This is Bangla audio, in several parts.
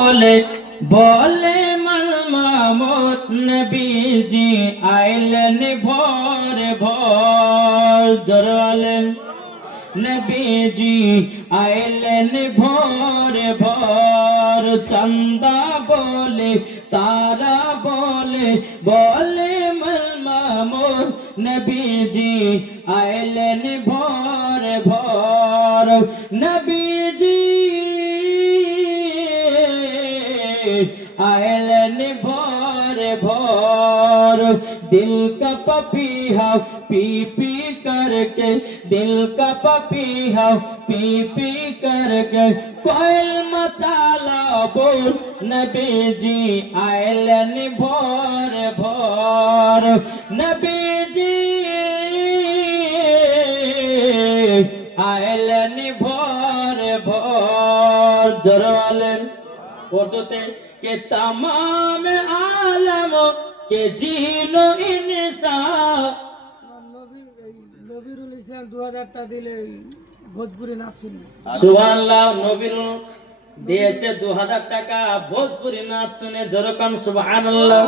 बोले बोले मलमामत नबीजी आइलन भोर भोर जरवालें नबीजी आइलन भोर भोर चंदा बोले तारा बोले बोले मलमामत नबीजी आइलन भोर भोर नबीजी आयलन भोर भोर दिल का पपीहा पी पी करके दिल का पपीहा पी पी करके कोयल मचाला बोल नबीजी आयलन भोर भोर नबीजी आयलन भोर भोर जरवालें उर्दूते के तमाम आलम के जीनो इंसान নবীরুল ইসলাম 2000 টা দিলে ভোজপুরি নাচ শুনবে সুবহানাল্লাহ নবীরুল দিয়েছে 2000 টাকা ভোজপুরি নাচ শুনে জোরকান সুবহানাল্লাহ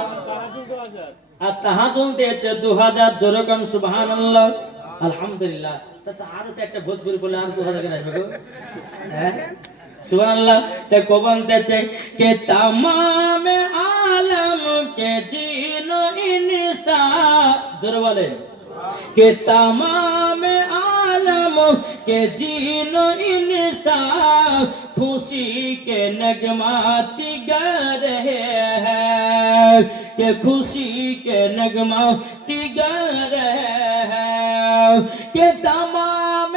আর তাহাজুদ দিয়েছে 2000 জোরকান সুবহানাল্লাহ আলহামদুলিল্লাহ তা আরো একটা ভোজপুরি বলে আর 2000 টাকা আসবে গো হ্যাঁ सुबहानअल्लाह ते को बनते चाहिए कि तमाम आलम के जीनो इंसान जोर वाले कि तमाम आलम के जीनो इंसान खुशी के नगमाती गा रहे हैं कि खुशी के नगमाती गा रहे हैं कि तमाम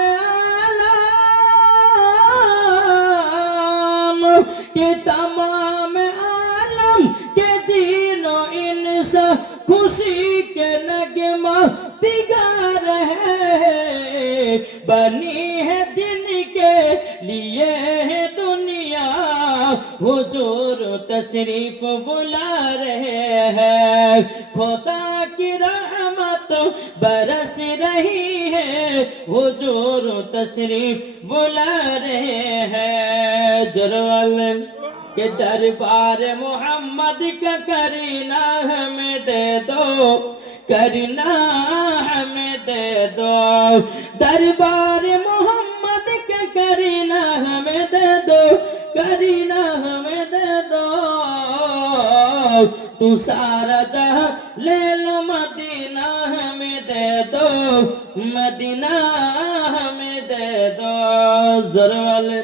के तमाम आलम के जीनो इंसान खुशी के नगमा तिगा रहे हैं बनी है जिनके लिए है दुनिया हुजूर तशरीफ बुला रहे हैं खुदा की रहमत बरस रही है हुजूर तशरीफ बुला रहे हैं जरवालें के दरबार मोहम्मद का करीना हमें दे दो करीना हमें दे दो दरबार मोहम्मद का करीना हमें दे दो करीना हमें दे दो तू सारा जहां ले लो मदीना हमें दे दो मदीना हमें दे दो जरवालें